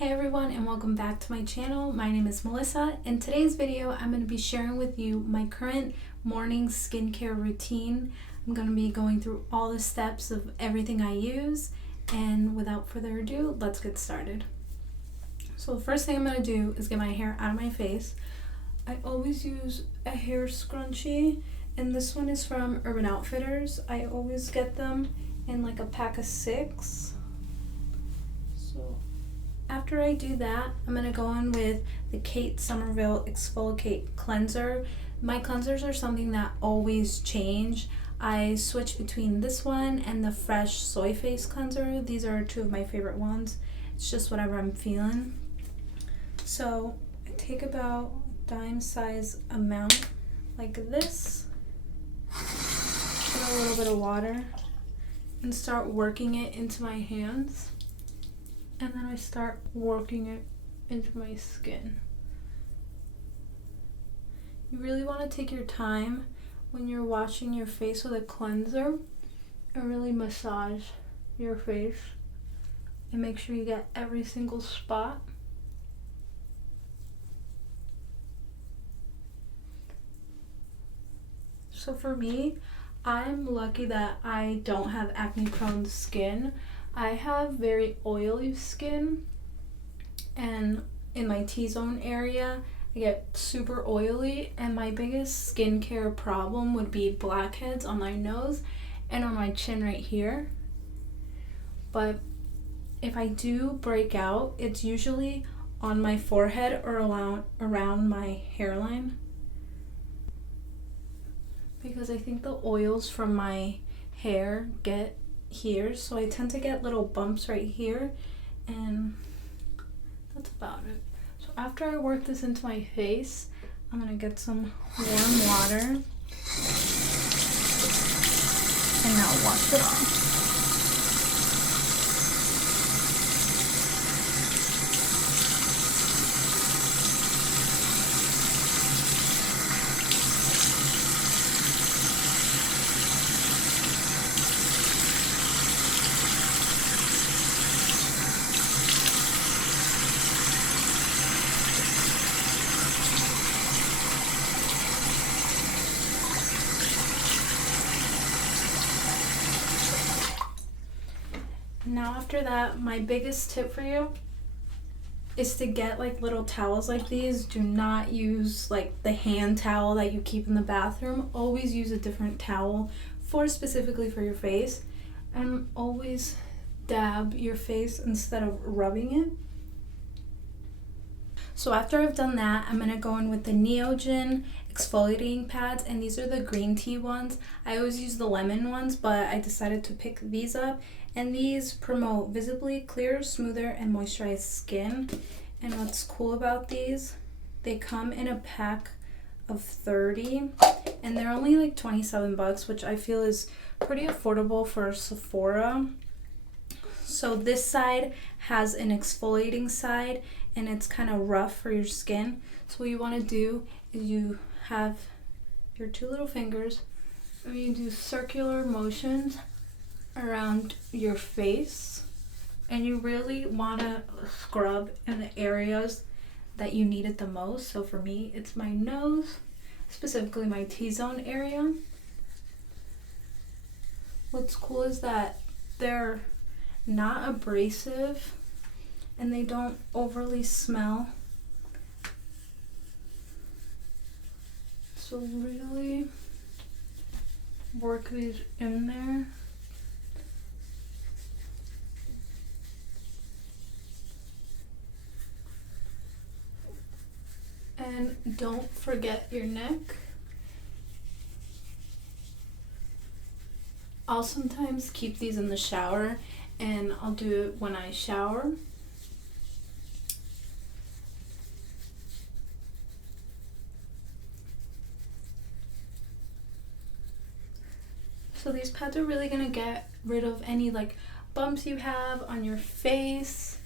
Hey everyone, and welcome back to my channel. My name is Melissa. In today's video, I'm going to be sharing with you my current morning skincare routine. I'm going to be going through all the steps of everything I use, and without further ado, let's get started. So the first thing I'm going to do is get my hair out of my face. I always use a hair scrunchie, and this one is from Urban Outfitters. I always get them in like a pack of 6. So after I do that, I'm going to go in with the Somerville ExfoliKate cleanser. My cleansers are something that always change. I switch between this one and the Fresh Soy Face cleanser. These are two of my favorite ones. It's just whatever I'm feeling. So I take about a dime size amount like this, put a little bit of water, and start working it into my hands. And then I start working it into my skin. You really want to take your time when you're washing your face with a cleanser and really massage your face and make sure you get every single spot. So for me, I'm lucky that I don't have acne-prone skin. I have very oily skin, and in my T-zone area, I get super oily, and my biggest skincare problem would be blackheads on my nose and on my chin right here. But if I do break out, it's usually on my forehead or around my hairline, because I think the oils from my hair get here, so I tend to get little bumps right here, and that's about it. So after I work this into my face, I'm gonna get some warm water and now wash it off. Now after that, my biggest tip for you is to get like little towels like these. Do not use like the hand towel that you keep in the bathroom. Always use a different towel specifically for your face, and always dab your face instead of rubbing it. So after I've done that, I'm going to go in with the Neogen exfoliating pads, and these are the green tea ones. I always use the lemon ones, but I decided to pick these up, and these promote visibly clear, smoother, and moisturized skin. And what's cool about these, they come in a pack of 30, and they're only like $27, which I feel is pretty affordable for Sephora. So this side has an exfoliating side, and it's kind of rough for your skin. So what you want to do is you have your 2 little fingers, and you do circular motions around your face, and you really want to scrub in the areas that you need it the most. So for me, it's my nose, specifically my T-zone area. What's cool is that they're not abrasive and they don't overly smell. So really work these in there. And don't forget your neck. I'll sometimes keep these in the shower, and I'll do it when I shower. So these pads are really gonna get rid of any like bumps you have on your face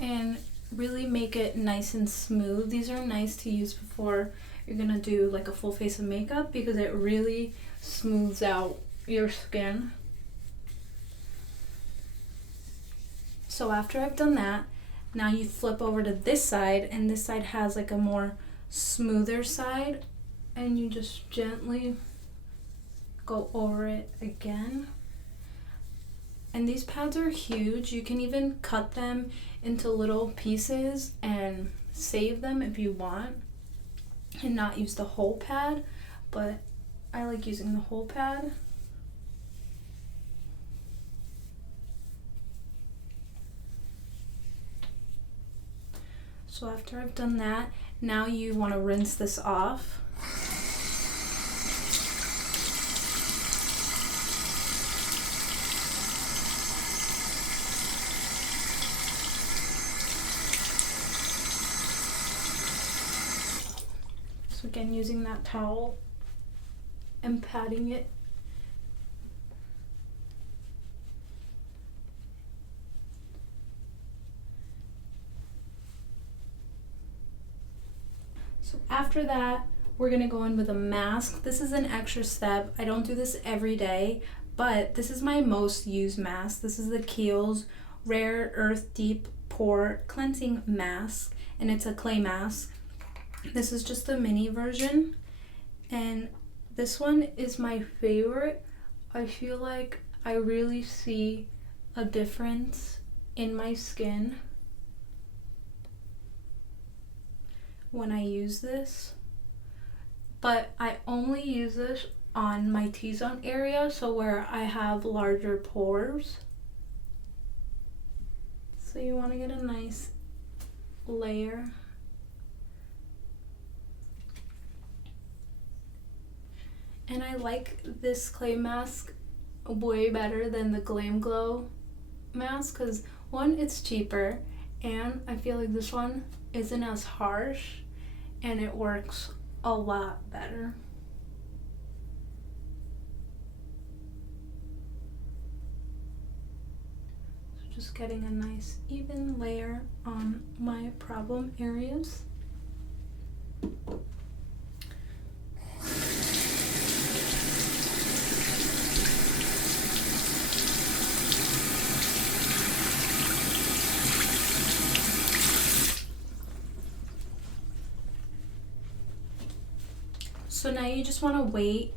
and really make it nice and smooth. These are nice to use before you're gonna do like a full face of makeup, because it really smooths out your skin. So after I've done that, Now you flip over to this side, and this side has like a more smoother side, and you just gently go over it again. And these pads are huge. You can even cut them into little pieces and save them if you want and not use the whole pad, but I like using the whole pad. So after I've done that, now you want to rinse this off. So again, using that towel and patting it. So after that, we're gonna go in with a mask. This is an extra step. I don't do this every day, but this is my most used mask. This is the Kiehl's Rare Earth Deep Pore Cleansing Mask, and it's a clay mask. This is just the mini version, and this one is my favorite. I feel like I really see a difference in my skin when I use this, but I only use this on my T-zone area, so where I have larger pores. So you want to get a nice layer. And I like this clay mask way better than the Glam Glow mask because, one, it's cheaper, and I feel like this one isn't as harsh and it works a lot better. So just getting a nice even layer on my problem areas. So now you just want to wait.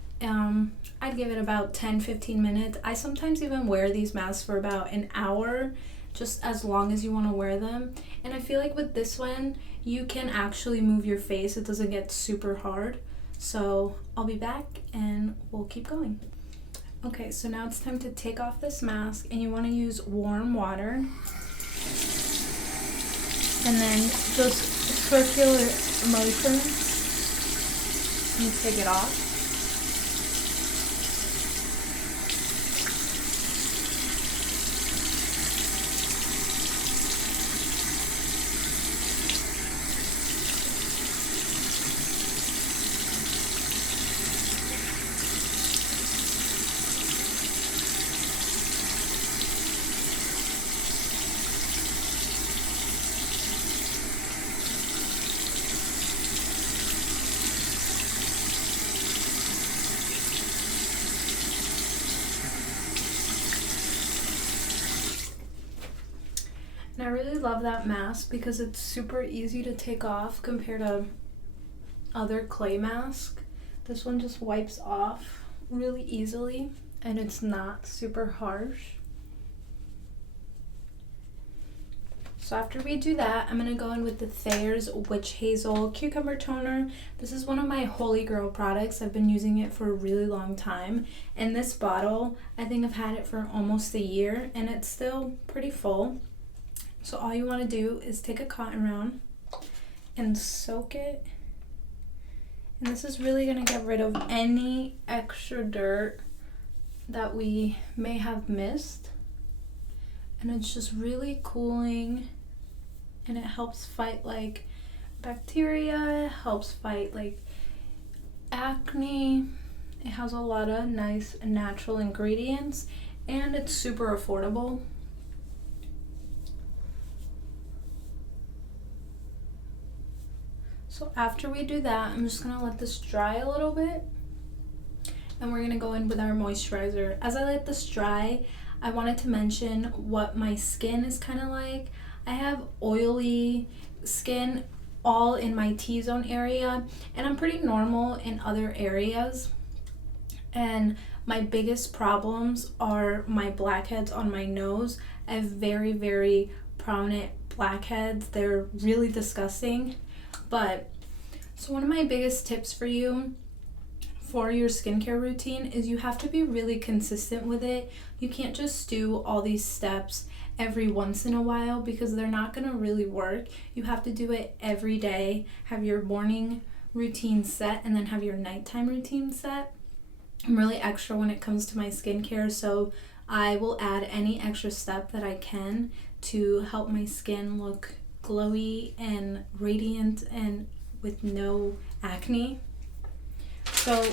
I'd give it about 10-15 minutes. I sometimes even wear these masks for about an hour, just as long as you want to wear them. And I feel like with this one, you can actually move your face. It doesn't get super hard. So I'll be back and we'll keep going. Okay, so now it's time to take off this mask, and you want to use warm water. And then just circular motion. You take it off. And I really love that mask because it's super easy to take off compared to other clay masks. This one just wipes off really easily and it's not super harsh. So after we do that, I'm going to go in with the Thayers Witch Hazel Cucumber Toner. This is one of my holy grail products. I've been using it for a really long time. And this bottle, I think I've had it for almost a year and it's still pretty full. So all you want to do is take a cotton round and soak it. And this is really going to get rid of any extra dirt that we may have missed. And it's just really cooling, and it helps fight like bacteria, it helps fight like acne. It has a lot of nice natural ingredients, and it's super affordable. So after we do that, I'm just gonna let this dry a little bit, and we're gonna go in with our moisturizer. As I let this dry, I wanted to mention what my skin is kind of like. I have oily skin all in my T-zone area, and I'm pretty normal in other areas. And my biggest problems are my blackheads on my nose. I have very, very prominent blackheads. They're really disgusting. But so one of my biggest tips for you for your skincare routine is you have to be really consistent with it. You can't just do all these steps every once in a while because they're not going to really work. You have to do it every day. Have your morning routine set and then have your nighttime routine set. I'm really extra when it comes to my skincare, so I will add any extra step that I can to help my skin look glowy and radiant and with no acne. So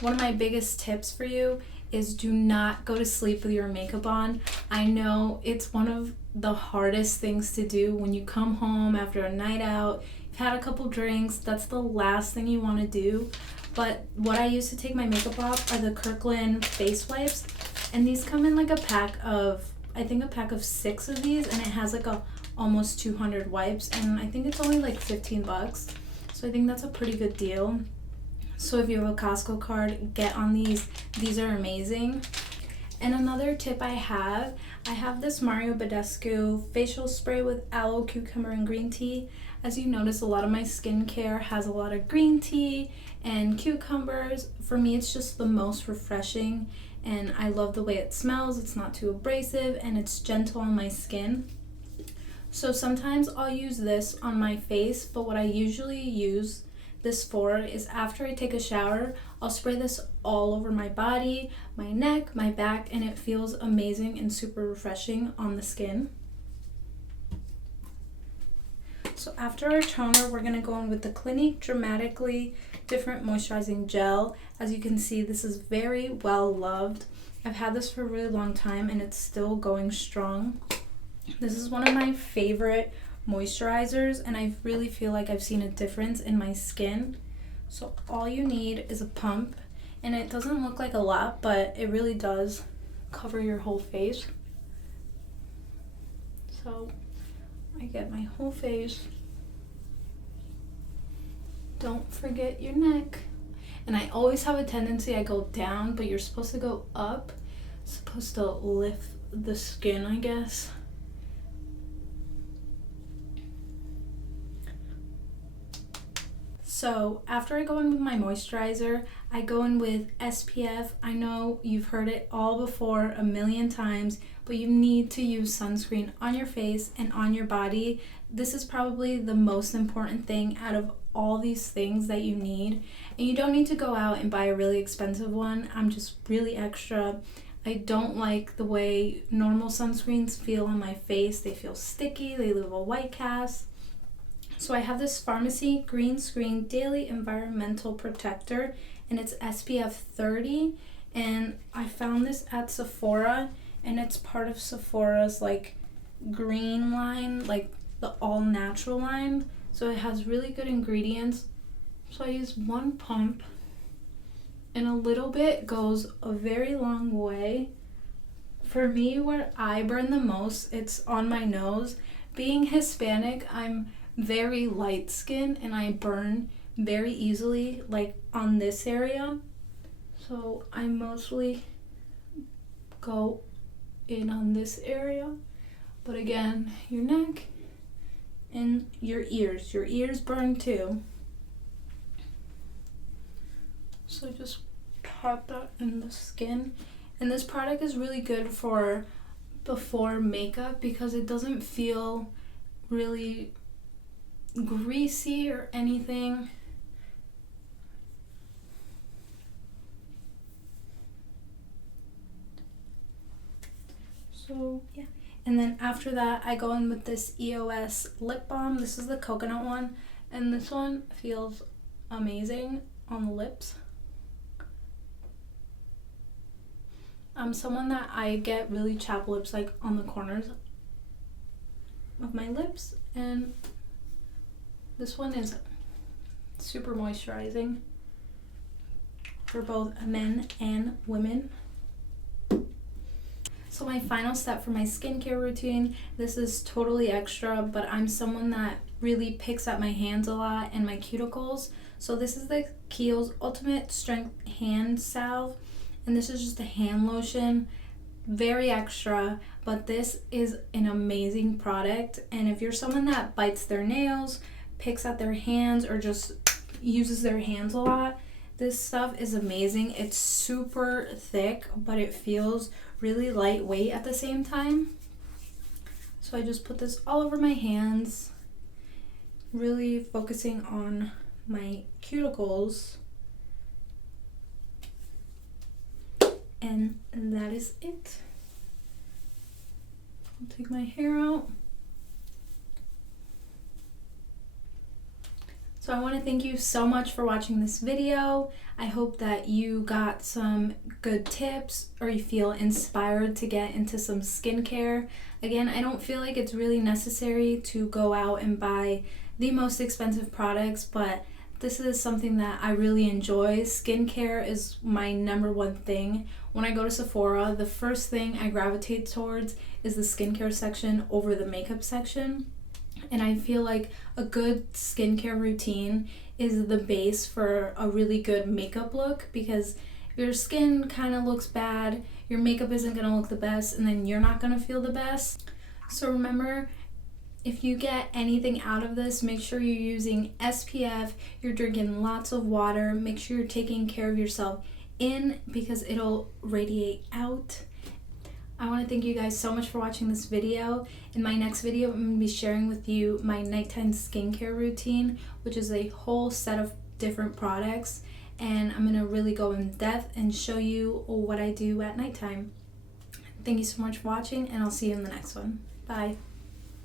one of my biggest tips for you is do not go to sleep with your makeup on. I know it's one of the hardest things to do when you come home after a night out, you've had a couple drinks, that's the last thing you want to do. But what I use to take my makeup off are the Kirkland face wipes, and these come in like a pack of 6 of these, and it has like almost 200 wipes, and I think it's only like $15. So I think that's a pretty good deal. So if you have a Costco card, get on these. These are amazing. And another tip I have this Mario Badescu facial spray with aloe, cucumber, and green tea. As you notice, a lot of my skincare has a lot of green tea and cucumbers. For me, it's just the most refreshing, and I love the way it smells. It's not too abrasive, and it's gentle on my skin. So sometimes I'll use this on my face, but what I usually use this for is after I take a shower, I'll spray this all over my body, my neck, my back, and it feels amazing and super refreshing on the skin. So after our toner, we're going to go in with the Clinique Dramatically Different Moisturizing Gel. As you can see, this is very well loved. I've had this for a really long time and it's still going strong. This is one of my favorite moisturizers, and I really feel like I've seen a difference in my skin. So all you need is a pump, and it doesn't look like a lot, but it really does cover your whole face. So I get my whole face. Don't forget your neck. And I always have a tendency, I go down, but you're supposed to go up. It's supposed to lift the skin, I guess. So after I go in with my moisturizer, I go in with SPF. I know you've heard it all before a million times, but you need to use sunscreen on your face and on your body. This is probably the most important thing out of all these things that you need. And you don't need to go out and buy a really expensive one. I'm just really extra. I don't like the way normal sunscreens feel on my face. They feel sticky, they leave a white cast. So I have this Framacy Green Screen Daily Environmental Protector, and it's SPF 30, and I found this at Sephora, and it's part of Sephora's like green line, like the all natural line. So it has really good ingredients. So I use one pump, and a little bit goes a very long way. For me, where I burn the most, it's on my nose. Being Hispanic, I'm very light skin and I burn very easily, like on this area. So I mostly go in on this area. But again, your neck and your ears. Your ears burn too. So just pop that in the skin. And this product is really good for before makeup because it doesn't feel really greasy or anything. So yeah, and then after that I go in with this EOS lip balm. This is the coconut one, and this one feels amazing on the lips. I'm someone that I get really chapped lips, like on the corners of my lips, and this one is super moisturizing for both men and women. So my final step for my skincare routine, this is totally extra, but I'm someone that really picks at my hands a lot and my cuticles. So this is the Kiehl's Ultimate Strength Hand Salve, and this is just a hand lotion. Very extra, but this is an amazing product. And if you're someone that bites their nails, picks at their hands, or just uses their hands a lot, this stuff is amazing. It's super thick, but it feels really lightweight at the same time. So I just put this all over my hands, really focusing on my cuticles. And that is it. I'll take my hair out. So I want to thank you so much for watching this video. I hope that you got some good tips or you feel inspired to get into some skincare. Again, I don't feel like it's really necessary to go out and buy the most expensive products, but this is something that I really enjoy. Skincare is my number one thing. When I go to Sephora, the first thing I gravitate towards is the skincare section over the makeup section. And I feel like a good skincare routine is the base for a really good makeup look, because if your skin kind of looks bad, your makeup isn't going to look the best, and then you're not going to feel the best. So remember, if you get anything out of this, make sure you're using SPF, you're drinking lots of water, make sure you're taking care of yourself in, because it'll radiate out. I want to thank you guys so much for watching this video. In my next video, I'm going to be sharing with you my nighttime skincare routine, which is a whole set of different products, and I'm going to really go in depth and show you what I do at nighttime. Thank you so much for watching, and I'll see you in the next one. Bye.